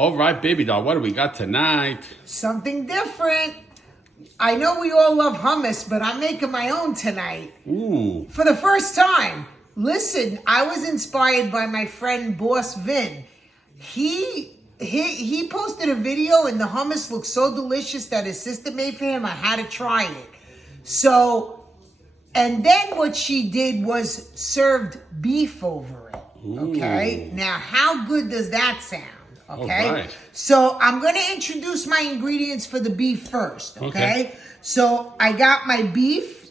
All right, baby doll, what do we got tonight? Something different. I know we all love hummus, but I'm making my own tonight. Ooh. For the first time. Listen, I was inspired by my friend Boss Vin. He posted a video and the hummus looked so delicious that his sister made for him. I had to try it. So, and then what she did was served beef over it. Okay? Ooh. Now, how good does that sound? Okay? Right. So, I'm going to introduce my ingredients for the beef first. Okay? So, I got my beef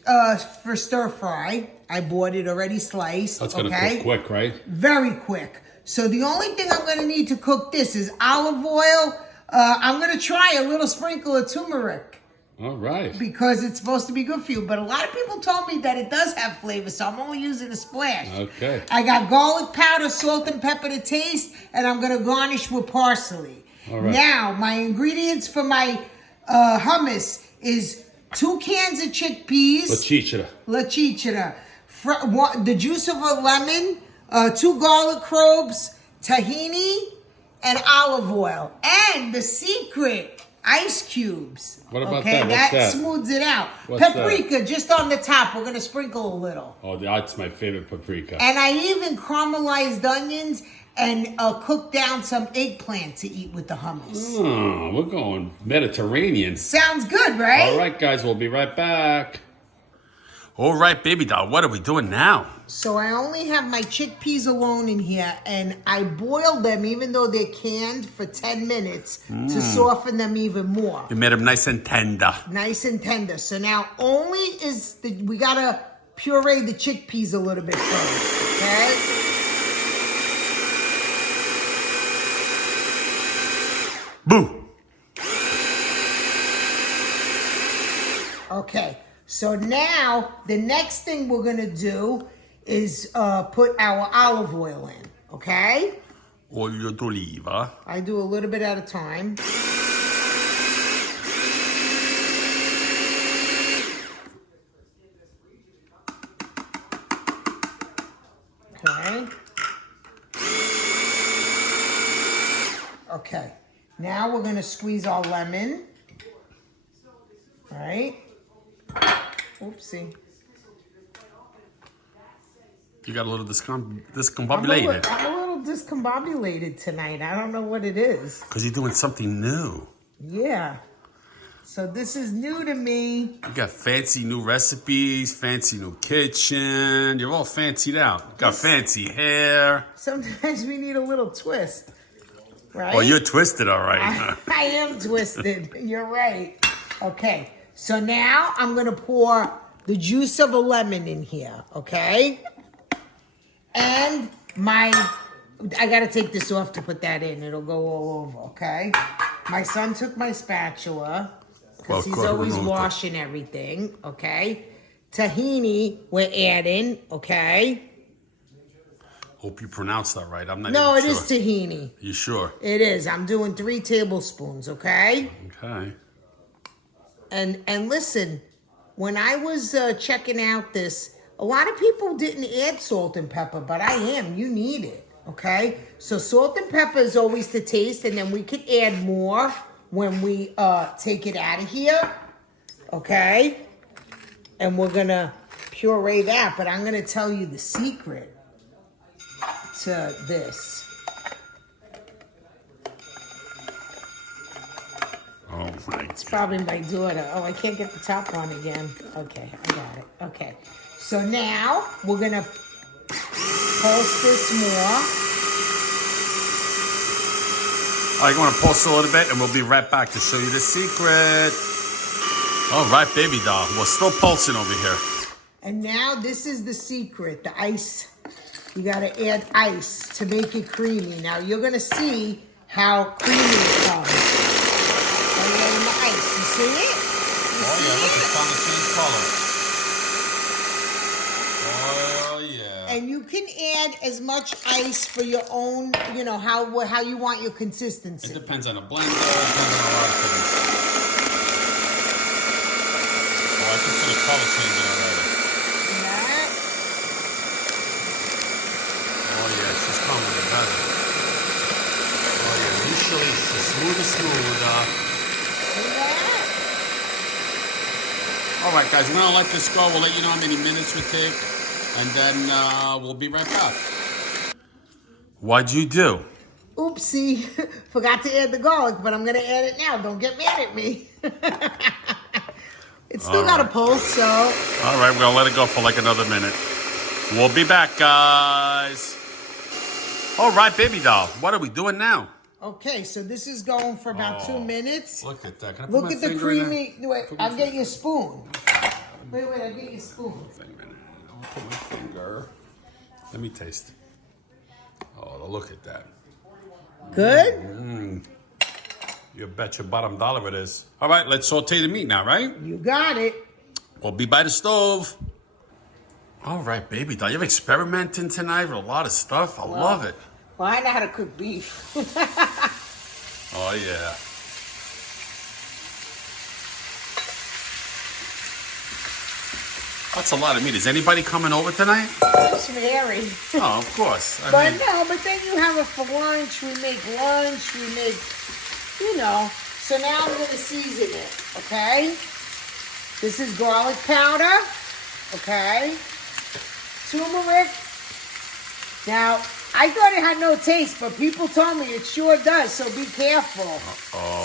for stir fry. I bought it already sliced. That's going to cook quick, right? Very quick. So the only thing I'm going to need to cook this is olive oil. I'm going to try a little sprinkle of turmeric. All right. Because it's supposed to be good for you. But a lot of people told me that it does have flavor, so I'm only using a splash. Okay. I got garlic powder, salt and pepper to taste, and I'm going to garnish with parsley. All right. Now, my ingredients for my hummus is 2 cans of chickpeas. La chichera. The juice of a lemon, 2 garlic cloves, tahini, and olive oil. And the secret, ice cubes. What about that? that? What's that? Smooths it out. What's Paprika, just on the top. We're going to sprinkle a little. Oh, that's my favorite paprika. And I even caramelized onions and cooked down some eggplant to eat with the hummus. Oh, we're going Mediterranean. Sounds good, right? All right, guys, we'll be right back. All right, baby doll, what are we doing now? So I only have my chickpeas alone in here, and I boiled them, even though they're canned, for 10 minutes to soften them even more. You made them nice and tender. Nice and tender. So now we gotta puree the chickpeas a little bit first, okay? Boo! Okay. So now, the next thing we're going to do is put our olive oil in, okay? Olio d'oliva. I do a little bit at a time. Okay. Okay. Now we're going to squeeze our lemon. All right. Oopsie. You got a little discombobulated. I'm a little discombobulated tonight. I don't know what it is. Because you're doing something new. Yeah. So this is new to me. You got fancy new recipes, fancy new kitchen. You're all fancied out. You got fancy hair. Sometimes we need a little twist. Right? Oh, you're twisted, all right. I am twisted. You're right. Okay. So now I'm going to pour the juice of a lemon in here, okay? And I got to take this off to put that in. It'll go all over, okay? My son took my spatula because he's always washing everything, okay? Tahini we're adding, okay? Hope you pronounced that right. I'm not No, even it sure. is tahini. You sure? It is. I'm doing 3 tablespoons, okay? Okay. And listen, when I was checking out this, a lot of people didn't add salt and pepper, but I am. You need it, okay? So salt and pepper is always to taste, and then we can add more when we take it out of here, okay? And we're going to puree that, but I'm going to tell you the secret to this. Oh, my God. It's probably my daughter. Oh, I can't get the top on again. Okay, I got it. Okay. So now we're going to pulse this more. All right, you want to pulse a little bit, and we'll be right back to show you the secret. All right, baby doll. We're still pulsing over here. And now this is the secret, the ice. You got to add ice to make it creamy. Now you're going to see how creamy it comes. And then the ice. You see it? Look, it's on the same color. Oh, yeah. And you can add as much ice for your own, you know, how you want your consistency. It depends on the blender. It depends on a lot of things. Oh, I can see the color changing already. See that? Oh, yeah, it's just coming with the better. Oh, yeah, usually nice and smooth. All right, guys, we're gonna let this go. We'll let you know how many minutes we take, and then we'll be right back. What'd you do? Oopsie, forgot to add the garlic, but I'm gonna add it now. Don't get mad at me. It's still got a pulse, so. All right, we'll let it go for like another minute. We'll be back, guys. All right, baby doll, what are we doing now? Okay, so this is going for about 2 minutes. Look at that. Can I put Look my at the finger in creamy. Wait, I'll get you a spoon. Wait, I'll get you a spoon. I'll put my finger. Let me taste. Oh, look at that. Good? You bet your bottom dollar it is. All right, let's saute the meat now, right? You got it. We'll be by the stove. All right, baby doll. You're experimenting tonight with a lot of stuff. I love it. Well, I know how to cook beef. Oh, yeah. That's a lot of meat. Is anybody coming over tonight? It's very. Oh, of course. But then you have it for lunch. We make lunch. We make, you know. So now I'm going to season it, okay? This is garlic powder, okay? Turmeric. Now, I thought it had no taste, but people told me it sure does, so be careful.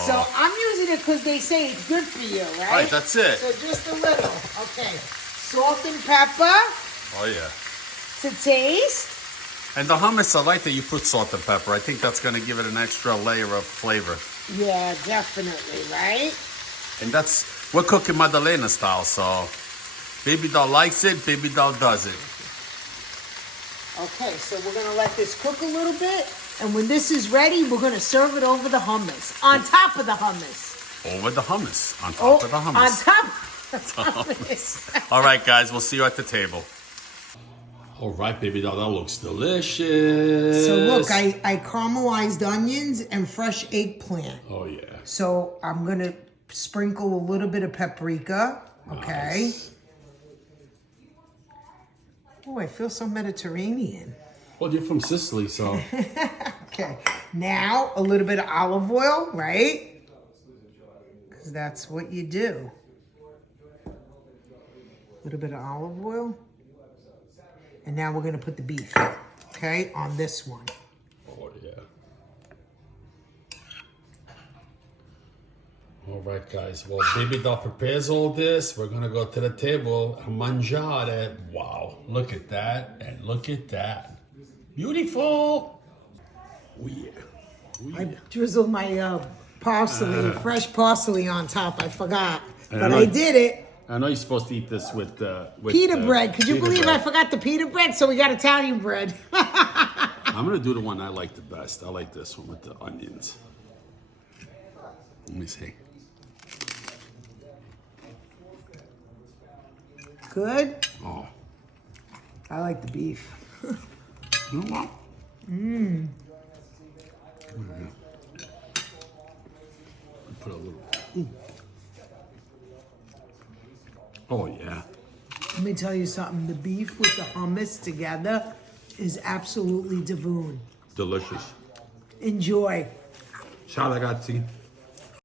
So I'm using it because they say it's good for you, right? Right, that's it. So just a little, okay. Salt and pepper. Oh, yeah. To taste. And the hummus, I like that you put salt and pepper. I think that's going to give it an extra layer of flavor. Yeah, definitely, right? And we're cooking Madalena style, so baby doll likes it, baby doll does it. Okay, so we're going to let this cook a little bit. And when this is ready, we're going to serve it over the hummus. On top of the hummus. Over the hummus. On top of the hummus. On top of the hummus. All right, guys, we'll see you at the table. All right, baby doll, that looks delicious. So look, I caramelized onions and fresh eggplant. Oh, yeah. So I'm going to sprinkle a little bit of paprika. Okay. Nice. Oh, I feel so Mediterranean. Well, you're from Sicily, so. Okay. Now, a little bit of olive oil, right? Because that's what you do. A little bit of olive oil. And now we're going to put the beef, okay, on this one. Oh, yeah. All right, guys. Well, baby doll prepares all this. We're going to go to the table and mangiare. Wow. Look at that. And look at that. Beautiful. Oh, yeah. Oh, yeah. I drizzled my parsley, fresh parsley on top. I forgot. But I did it. I know you're supposed to eat this with pita bread. Could you believe bread. I forgot the pita bread? So we got Italian bread. I'm going to do the one I like the best. I like this one with the onions. Let me see. Good? Oh. I like the beef. You know what? Put a little. Oh, yeah. Let me tell you something. The beef with the hummus together is absolutely divine. Delicious. Enjoy. Ciao, ragazzi.